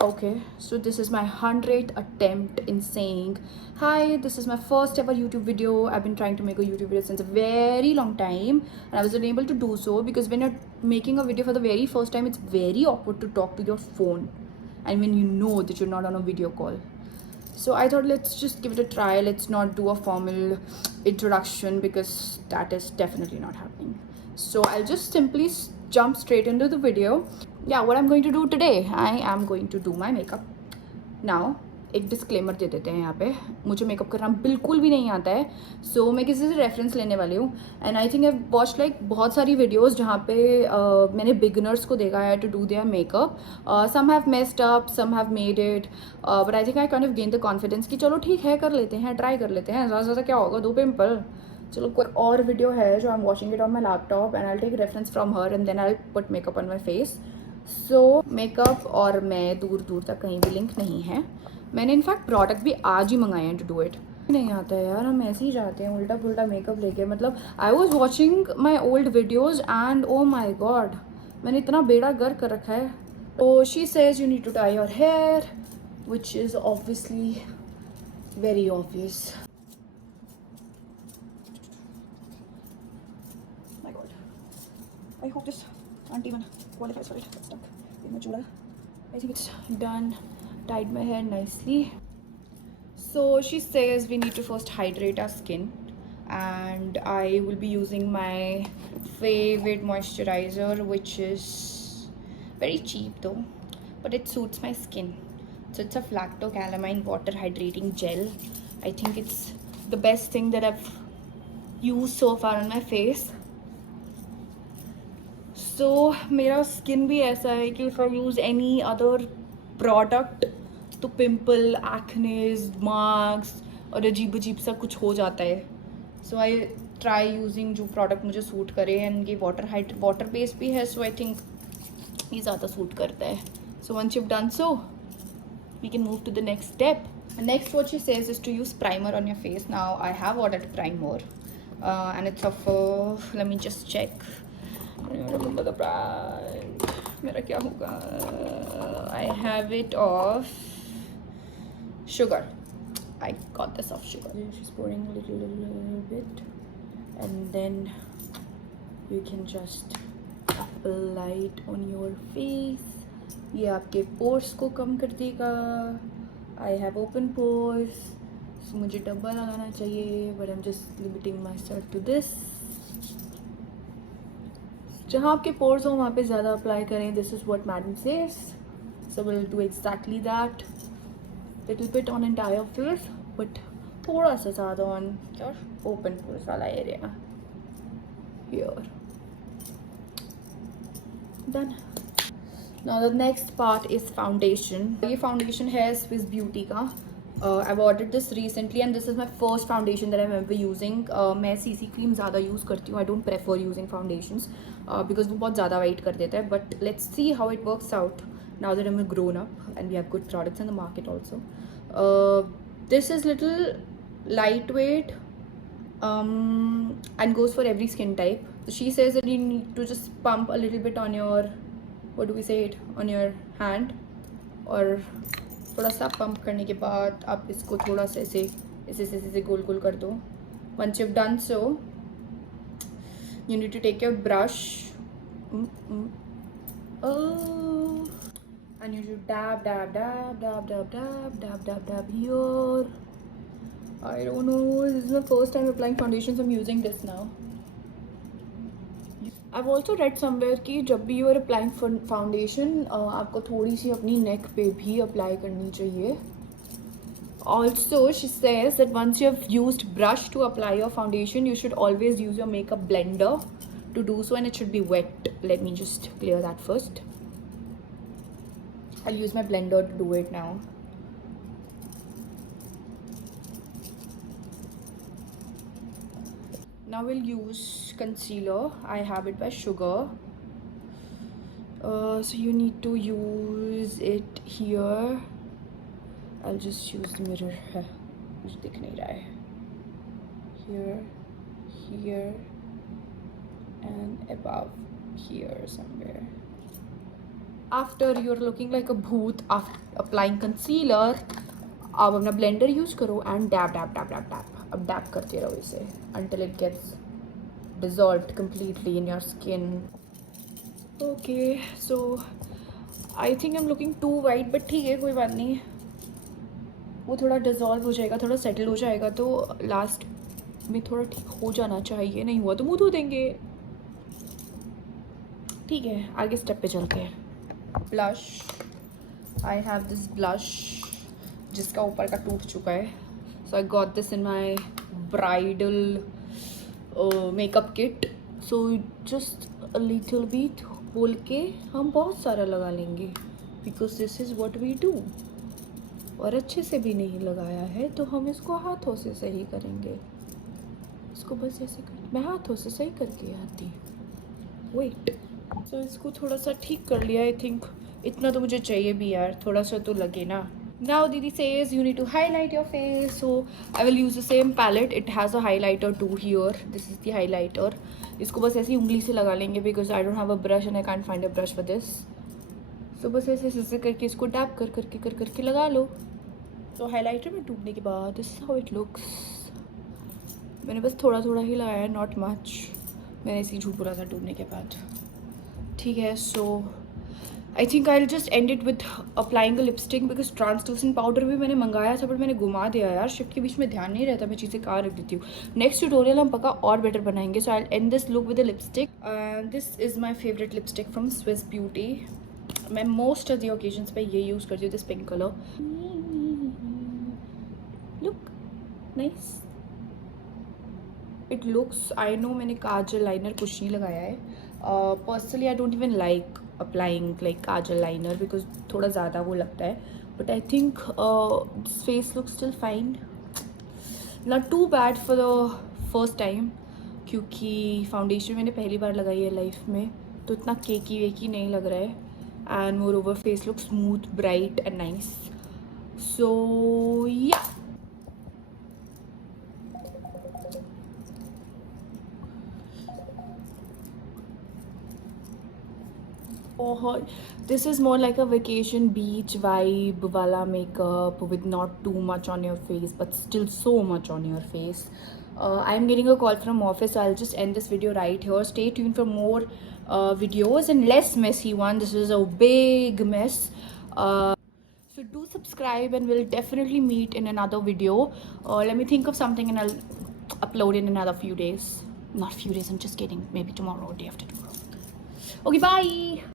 Okay, so this is my 100th attempt in saying hi. This is my first ever YouTube video. I've been trying to make a YouTube video since a very long time, and I was unable to do so because when you're making a video for the very first time, it's very awkward to talk to your phone, and when you know that you're not on a video call. So I thought let's just give it a try. Let's not do a formal introduction because that is definitely not happening. So I'll just simply jump straight into the video. Yeah, what I'm going to do today, I am going to do my makeup. Now एक disclaimer दे देते हैं यहाँ पे, मुझे makeup करना बिल्कुल भी नहीं आता है. सो मैं किसी से रेफरेंस लेने वाली हूँ. And I think I watch like बहुत सारी वीडियोस जहाँ पे मैंने बिगनर्स को देखा है to do their makeup. Some have messed up, some have made it, but I think I kind of gain the confidence कि चलो ठीक है, कर लेते हैं, ट्राई कर लेते हैं, ज़्यादा से ज़्यादा क्या होगा, 2 पिम्पल. चलो कोई और वीडियो है जो I am watching it on my laptop and I take reference from her and then I put makeup on my face. So makeup और मैं दूर दूर तक कहीं भी लिंक नहीं है. मैंने इनफैक्ट प्रोडक्ट भी आज ही मंगाए हैं टू डू इट. नहीं आता है यार, हम ऐसे ही जाते हैं उल्टा पुल्टा मेकअप लेके. मतलब I was watching my old videos and oh my god, मैंने इतना बेड़ा गर्क कर रखा है. तो she says you need to tie your hair which is obviously very obvious. My god, I hope this auntie even qualifies for it. It's stuck in my chula. I think it's done. Tied my hair nicely. So she says we need to first hydrate our skin, and I will be using my favorite moisturizer, which is very cheap though, but it suits my skin. So it's a Flactocalamine water hydrating gel. I think it's the best thing that I've used so far on my face. So मेरा skin भी ऐसा है कि if I use any other product तो pimple, एक्नेज, marks और अजीब अजीब सा कुछ हो जाता है. सो आई ट्राई यूजिंग जो प्रोडक्ट मुझे सूट करे, एंड ये वाटर बेस्ड भी है, सो आई थिंक ये ज़्यादा सूट करता है. So once you done so we can move to the next step. Next, what she says is to use primer on your face. Now I have ordered primer, and it's of let me just check. I don't remember the brand. मेरा क्या होगा? I have it of Sugar. I got this off Sugar. She's pouring a little bit, and then you can just apply it on your face. ये आपके pores को कम कर देगा. I have open pores, so मुझे डब्बा लगाना चाहिए, but I am just limiting myself to this. जहाँ आपके पोर्स हो वहाँ पे ज़्यादा अप्लाई करें. This is what madam says, so will do exactly that. Little bit on entire face, but थोड़ा सा ज़्यादा ऑन योर ओपन पोर्स वाला area. Here, done. Now the next part is foundation. ये foundation है Swiss Beauty का. I've ordered this recently and this is my first foundation that I'm ever using. मैं CC cream ज़्यादा use करती हूँ. I don't prefer using foundations because वो बहुत ज़्यादा white कर देता है. But let's see how it works out now that I'm a grown up and we have good products in the market also. This is little lightweight and goes for every skin type. So she says that you need to just pump a little bit on your, what do we say it, on your hand, और थोड़ा सा pump करने के बाद आप इसको थोड़ा सा ऐसे ऐसे ऐसे ऐसे गोल गोल कर दो. Once you've done so, you need to take your brush and you should dab dab dab dab dab dab dab dab dab here. I don't know, this is my first time applying foundations. I'm using this now. I've also read somewhere कि जब भी you are applying foundation आपको थोड़ी सी अपनी neck पे भी apply करनी चाहिए. Also, she says that once you have used brush to apply your foundation, you should always use your makeup blender to do so, and it should be wet. Let me just clear that first. I'll use my blender to do it now. Now we'll use concealer. I have it by Sugar. So you need to use it here. I'll just use the mirror. मुझे दिख नहीं रहा है. Here, here, and above here somewhere. After you are looking like a भूत after applying concealer, आप अपना blender use करो and dab dab dab dab dab, अब डैप करते रहो इसे until it gets dissolved completely in your skin. Okay, so I think I'm looking too white, but ठीक है, कोई बात नहीं, वो थोड़ा डिज़ोल्व हो जाएगा, थोड़ा सेटल हो जाएगा तो लास्ट में थोड़ा ठीक हो जाना चाहिए, नहीं हुआ तो मुँह धो देंगे। ठीक है, आगे स्टेप पे चलते हैं। Blush, I have this blush जिसका ऊपर का टूट चुका है, so I got this in my bridal makeup kit. So just a little bit बोल के हम बहुत सारा लगा लेंगे, because this is what we do. और अच्छे से भी नहीं लगाया है तो हम इसको हाथों से सही करेंगे। इसको बस ऐसे कर, मैं हाथों से सही करके आती, वेट। सो इसको थोड़ा सा ठीक कर लिया, आई थिंक इतना तो मुझे चाहिए भी यार, थोड़ा सा तो लगे ना। Now Didi says you need to highlight your face, so I will use the same palette. It has a highlighter too here. This is the highlighter. इसको बस ऐसी उंगली से लगा लेंगे because I don't have a brush and I can't find a brush for this. So बस ऐसे ऐसे करके इसको डैप कर करके लगा लो। तो हाइलाइटर में डूबने के बाद दिस हाउ इट लुक्स। मैंने बस थोड़ा थोड़ा ही लगाया है, नॉट मच। मैंने इसी झूठ बोला था डूबने के बाद। ठीक है, so I think I will just end it with applying a lipstick, because translucent powder भी मैंने मंगाया था बट मैंने घुमा दिया यार, शिफ्ट के बीच में ध्यान नहीं रहता, मैं चीज़ें कहाँ रख देती हूँ। नेक्स्ट ट्यूटोरियल हम पक्का और बेटर बनाएंगे। So I and this look with a lipstick, and this is my favourite lipstick from Swiss beauty. मैं मोस्ट ऑफ द ओकेजन्स पे ये यूज़ करती हूँ, this pink colour. Look nice it looks. I know मैंने काजल liner कुछ नहीं लगाया है। Personally I don't even like applying like kajal liner because थोड़ा ज़्यादा वो लगता है, but I think this face look still fine, not too bad for the first time, क्योंकि फाउंडेशन मैंने पहली बार लगाई है लाइफ में, तो इतना केकी वेकी नहीं लग रहा है। And moreover face look smooth, bright and nice. So yeah this is more like a vacation beach vibe wala makeup with not too much on your face but still so much on your face. I'm getting a call from office, so I'll just end this video right here. Stay tuned for more videos and less messy one. This is a big mess. So do subscribe and we'll definitely meet in another video. Let me think of something and I'll upload in another few days. Not few days, I'm just kidding, maybe tomorrow or day after tomorrow. Okay, bye.